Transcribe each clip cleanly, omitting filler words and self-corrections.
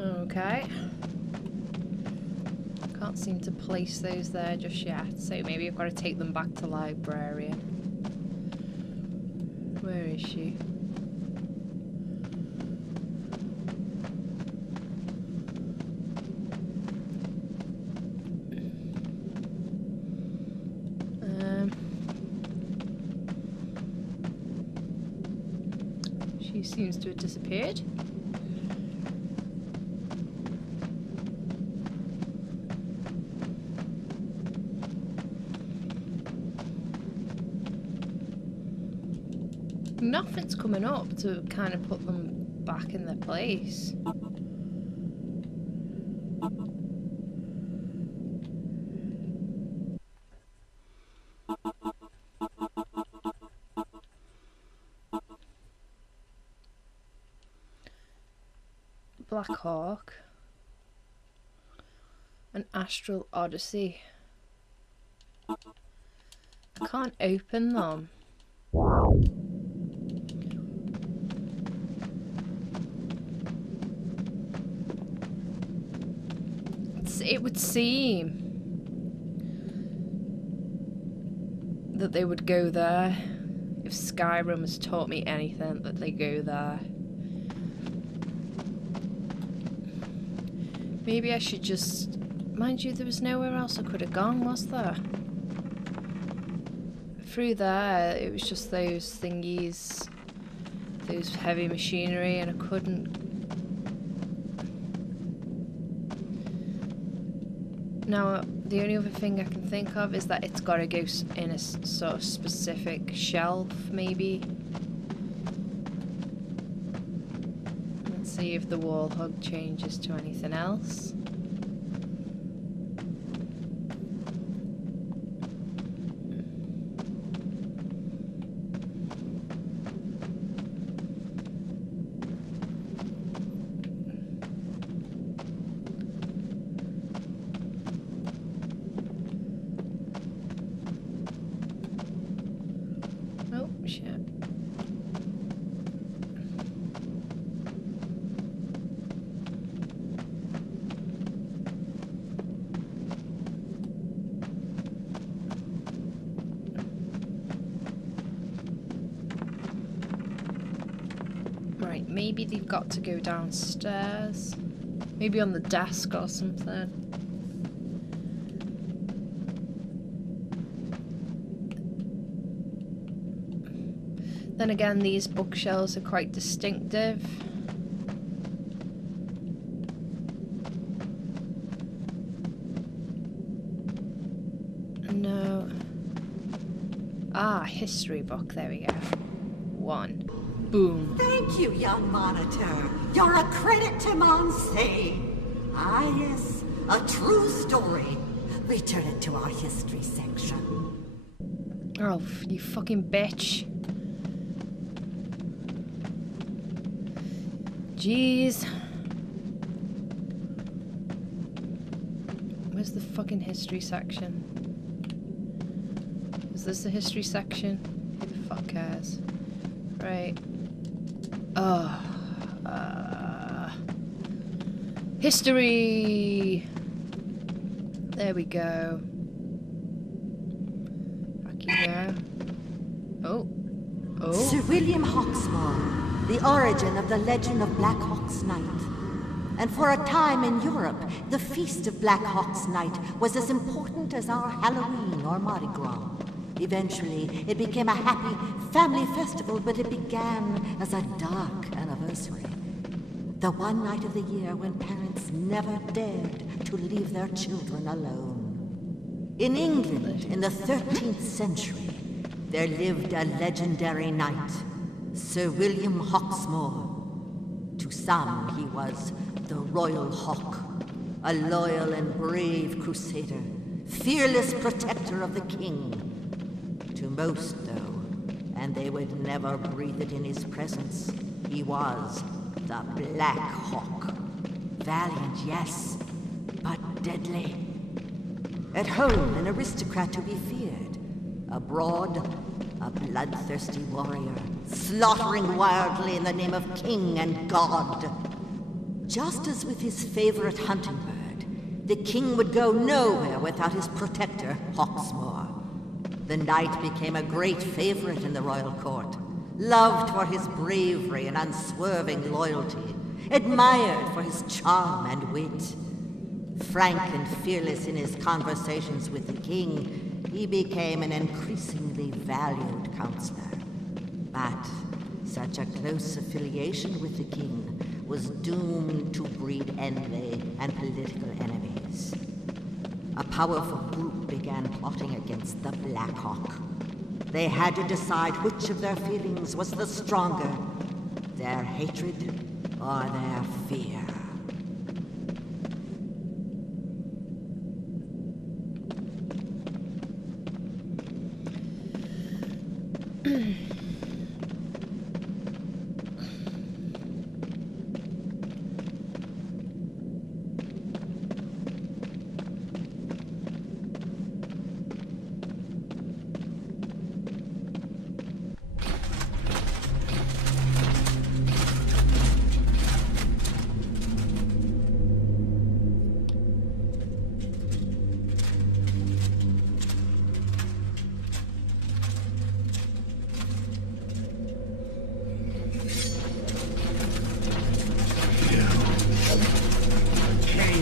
Okay. Can't seem to place those there just yet, so maybe I've got to take them back to librarian. Where is she? She seems to have disappeared. Nothing's coming up to kind of put them back in their place. Black Hawk. An Astral Odyssey. I can't open them. It would seem that they would go there. If Skyrim has taught me anything, that they go there. Maybe I should just... Mind you, there was nowhere else I could have gone, was there? Through there, it was just those thingies, those heavy machinery, and I couldn't... Now, the only other thing I can think of is that it's got to go in a sort of specific shelf, maybe. Let's see if the wall hug changes to anything else. Right, maybe they've got to go downstairs. Maybe on the desk or something. Then again, these bookshelves are quite distinctive. No. Ah, history book. There we go. One. Boom. Thank you, young monitor. You're a credit to Marseille. Ah, yes. A true story. Return it to our history section. Oh, you fucking bitch. Jeez. Where's the fucking history section? Is this the history section? Who the fuck cares? Right. History! There we go. Back you go. Oh. Oh. Sir William Hawksmoor, the origin of the legend of Black Hawk's Night. And for a time in Europe, the feast of Black Hawk's Night was as important as our Halloween or Mardi Gras. Eventually, it became a happy family festival, but it began as a dark anniversary. The one night of the year when parents never dared to leave their children alone. In England, in the 13th century, there lived a legendary knight, Sir William Hawksmoor. To some, he was the Royal Hawk, a loyal and brave crusader, fearless protector of the king. To most, though, and they would never breathe it in his presence, he was the Black Hawk. Valiant, yes, but deadly. At home, an aristocrat to be feared. Abroad, a bloodthirsty warrior, slaughtering wildly in the name of king and god. Just as with his favorite hunting bird, the king would go nowhere without his protector, Hawksmoor. The knight became a great favorite in the royal court, loved for his bravery and unswerving loyalty, admired for his charm and wit. Frank and fearless in his conversations with the king, he became an increasingly valued counselor. But such a close affiliation with the king was doomed to breed envy and political enemies. A powerful group began plotting against the Black Hawk. They had to decide which of their feelings was the stronger, their hatred or their fear.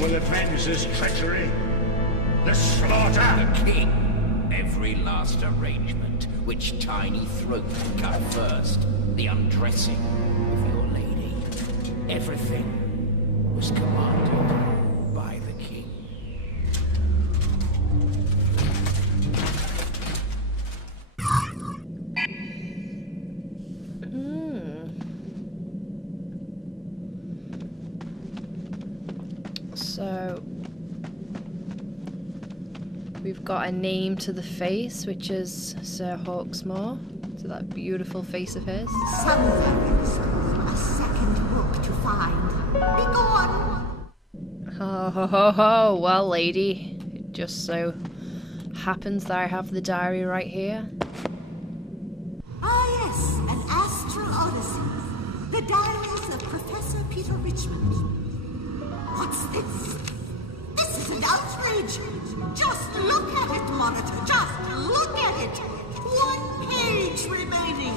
Will avenge this treachery. The slaughter! The king. Every last arrangement. Which tiny throat to cut first. The undressing of your lady. Everything was commanded by the king. So we've got a name to the face, which is Sir Hawksmoor. To that beautiful face of his. Someday, a second book to find. Be gone! Ho ho ho ho! Well, lady, it just so happens that I have the diary right here. Ah yes, an astral odyssey. The diaries of Professor Peter Richmond. What's this? This is an outrage! Just look at it, Monitor! Just look at it! One page remaining!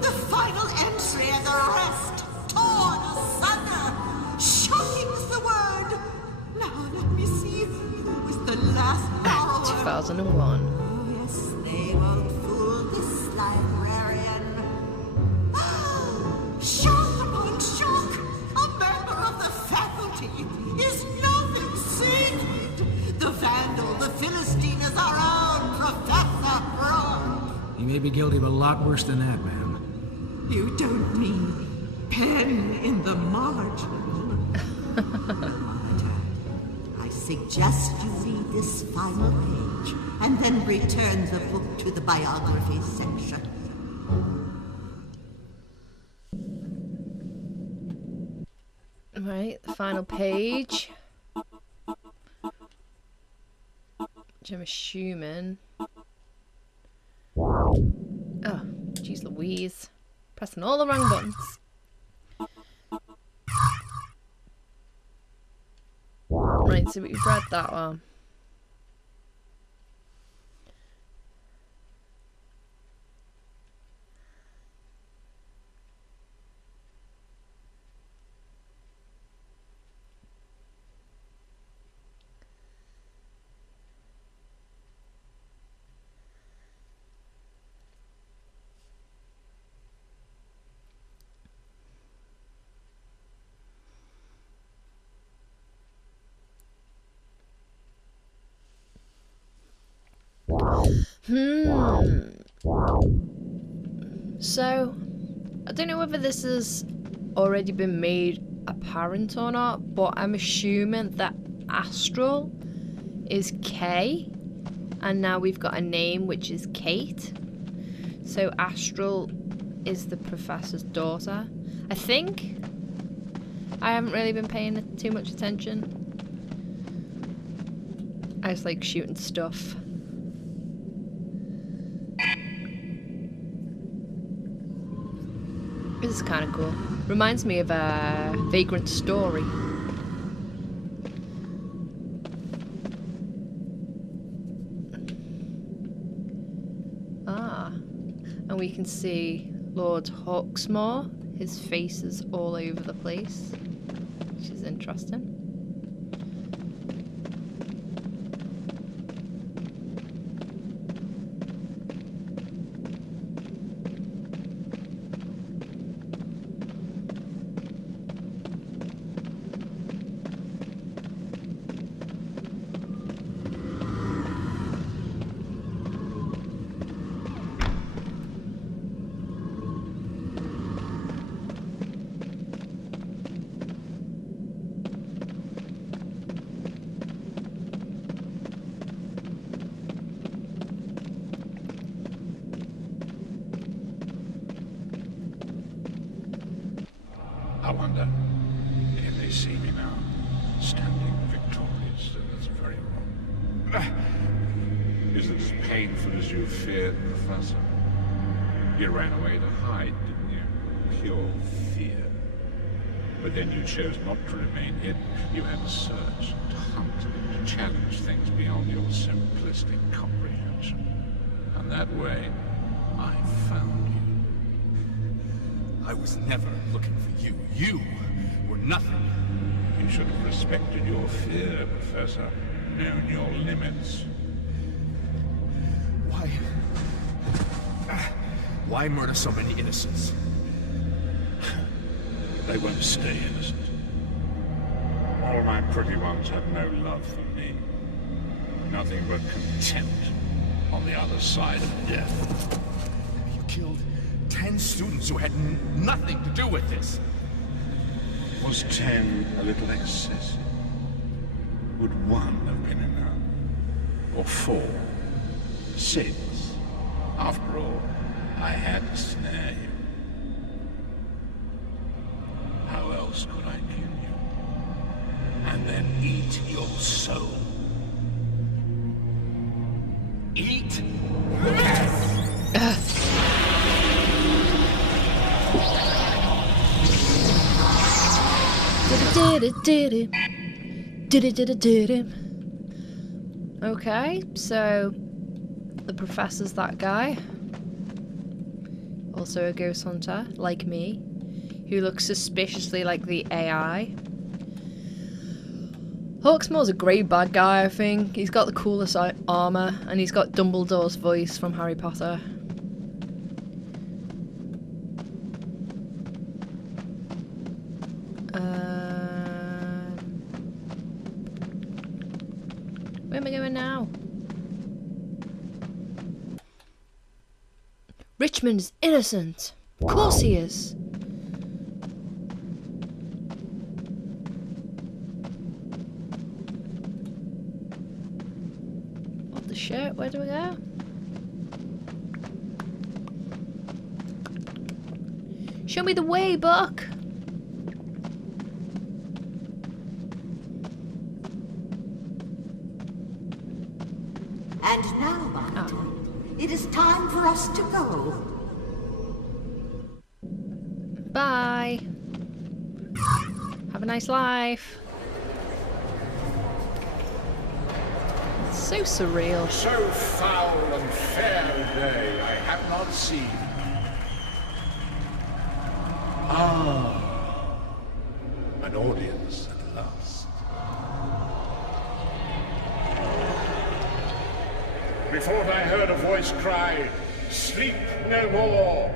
The final entry and the rest torn asunder! Shocking's the word! Now let me see. Who was the last borrower? 2001. Oh yes, they won't fool this librarian. Shock upon shock! A member of the faculty is nothing sacred! The vandal, the Philistine is our own Professor Braun! You may be guilty of a lot worse than that, ma'am. You don't mean pen in the margin? Monitor, I suggest you read this final page and then return the book to the biography section. Right, the final page. Which I'm assuming. Oh, jeez Louise. Pressing all the wrong buttons. Right, so we've read that one. So, I don't know whether this has already been made apparent or not, but I'm assuming that Astral is K, and now we've got a name which is Kate. So Astral is the professor's daughter. I think. I haven't really been paying too much attention. I just like shooting stuff. is kind of cool. Reminds me of a Vagrant Story. And we can see Lord Hawksmore. His face is all over the place, which is interesting. I wonder if they see me now, standing victorious. That's very wrong. Is it as painful as you feared, Professor? You ran away to hide, didn't you? Pure fear. But then you chose not to remain hidden. You had to search, to hunt, to challenge things beyond your simplistic comprehension. And that way, I found you. I was never looking for you. You were nothing. You should have respected your fear, Professor. Known your limits. Why murder so many innocents? They won't stay innocent. All my pretty ones had no love for me. Nothing but contempt on the other side of death. You killed 10 students who had nothing to do with this. Was 10 a little excessive? Would 1 have been enough? Or 4? 6? After all, I had to snare you. How else could I kill you? And then eat your soul. Eat? Okay, so the professor's that guy. Also a ghost hunter, like me, who looks suspiciously like the AI. Hawksmore's a great bad guy, I think. He's got the coolest armor, and he's got Dumbledore's voice from Harry Potter. Where am I going now? Richmond's innocent. Of course he is. What the shit? Where do we go? Show me the way, Buck. And now, Barton, it is time for us to go. Bye. Have a nice life. It's so surreal. So foul and fair a day I have not seen. Ah, an audience at last. Methought I heard a voice cry, "Sleep no more!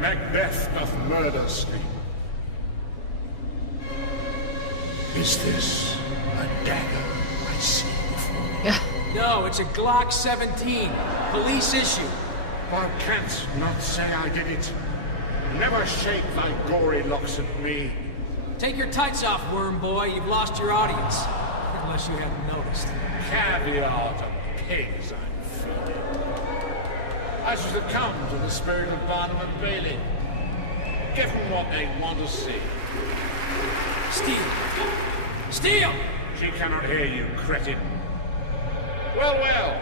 Macbeth doth murder sleep." Is this a dagger I see before me? No, it's a Glock 17. Police issue. Thou canst not say I did it. Never shake thy gory locks at me. Take your tights off, worm boy. You've lost your audience. Unless you haven't noticed. Caviar to pigs, I'm feeling. I shall succumb to the spirit of Barnum and Bailey. Give them what they want to see. Steal! Steal! She cannot hear you, cretin. Well, well.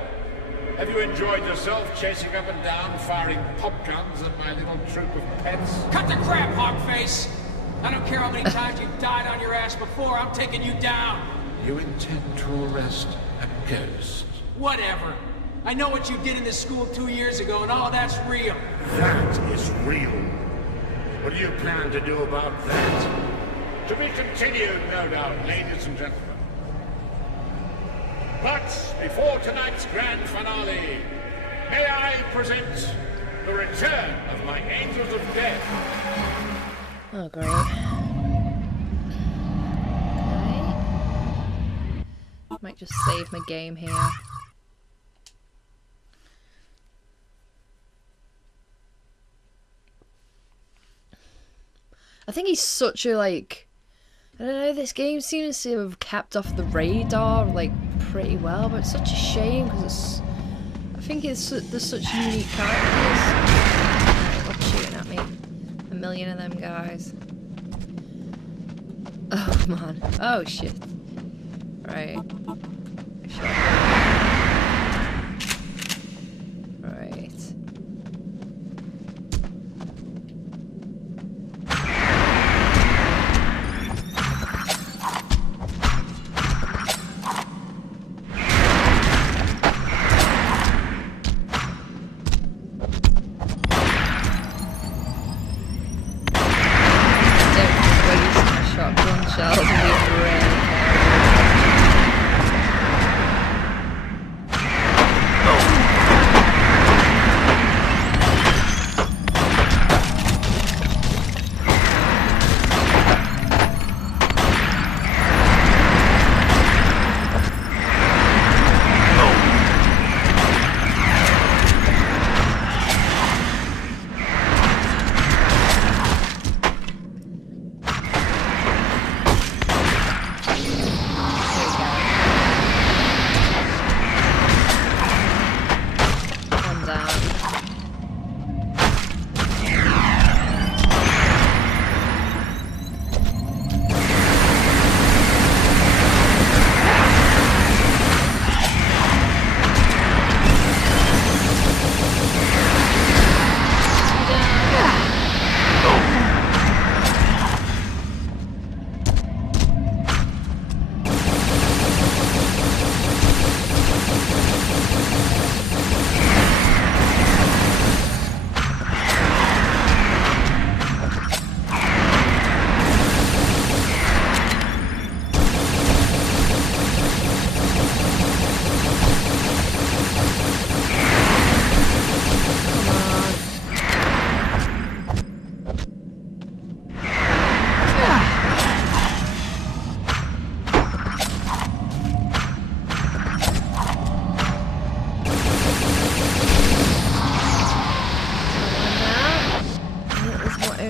Have you enjoyed yourself chasing up and down, firing pop guns at my little troop of pets? Cut the crap, Hogface! I don't care how many times you've died on your ass before, I'm taking you down! You intend to arrest a ghost? Whatever. I know what you did in this school 2 years ago, and all that's real. That is real. What do you plan to do about that? To be continued, no doubt, ladies and gentlemen. But before tonight's grand finale, may I present the return of my angels of death. Oh, great. Okay. Might just save my game here. I think he's such a, like, I don't know, this game seems to have kept off the radar, like, pretty well, but it's such a shame, because it's, I think there's such unique characters. What's shooting at me? A million of them guys. Oh, man. Oh, shit. Right. Right.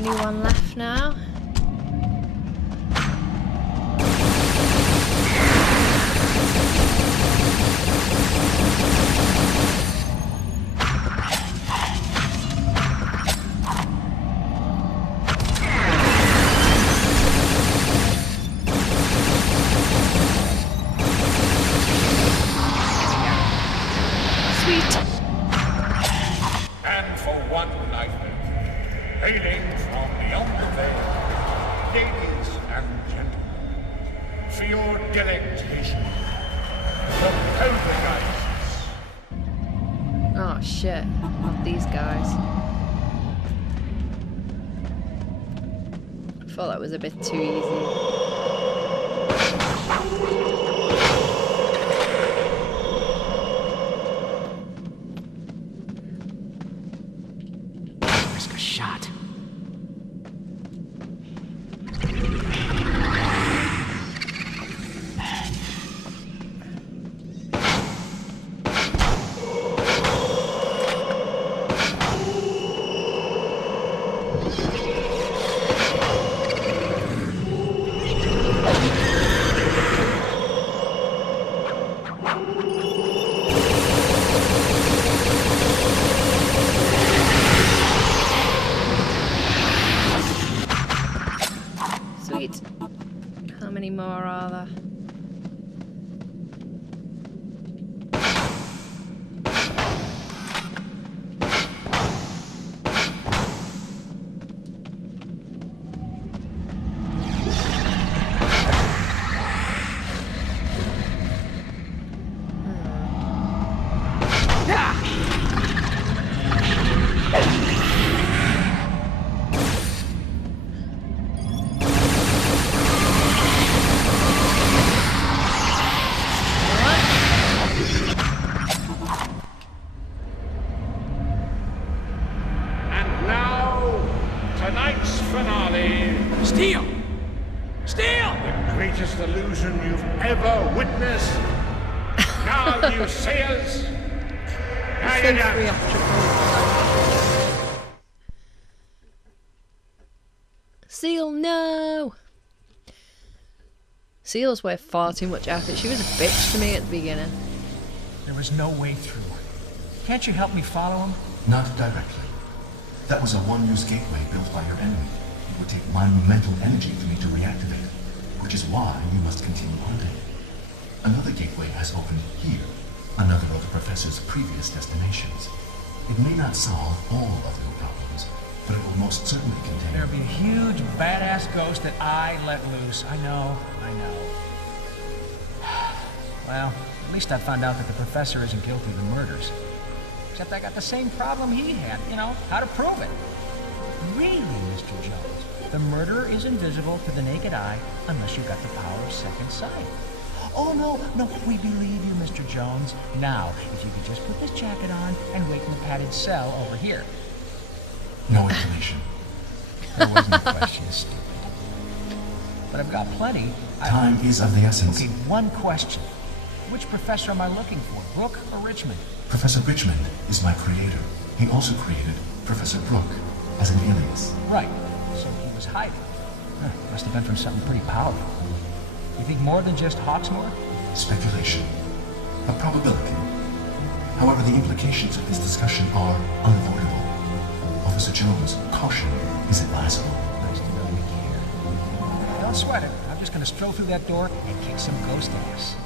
One left now. Sweet. And for one night, hailing from beyond the veil, ladies and gentlemen, for your delectation, the poltergeists. Oh shit, not these guys. I thought that was a bit too easy. Risk a shot. Sweet. How many more are there? greatest illusion you've ever witnessed. Now you see us. Now So you don't. theatrical. Seal, no! Seal's worth far too much effort. She was a bitch to me at the beginning. There was no way through. Can't you help me follow him? Not directly. That was a one-use gateway built by your enemy. It would take monumental energy for me to reactivate, which is why you must continue hunting. Another gateway has opened here, another of the Professor's previous destinations. It may not solve all of your problems, but it will most certainly contain... There'll be a huge, badass ghost that I let loose. I know. Well, at least I found out that the Professor isn't guilty of the murders. Except I got the same problem he had, you know, how to prove it. Really, Mr. Jones, the murderer is invisible to the naked eye unless you've got the power of second sight. Oh, no, we believe you, Mr. Jones. Now, if you could just put this jacket on and wait in the padded cell over here. No information. There wasn't a question, stupid. But I've got plenty. Time is of the essence. Okay, one question. Which professor am I looking for, Brooke or Richmond? Professor Richmond is my creator. He also created Professor Brooke as an alias. Right, so he was hiding. Must have been from something pretty powerful. You think more than just Hawksmoor? Speculation. A probability. However, the implications of this discussion are unavoidable. Officer Jones, caution is advisable. Nice to know you care. Don't sweat it. I'm just gonna stroll through that door and kick some ghost ass.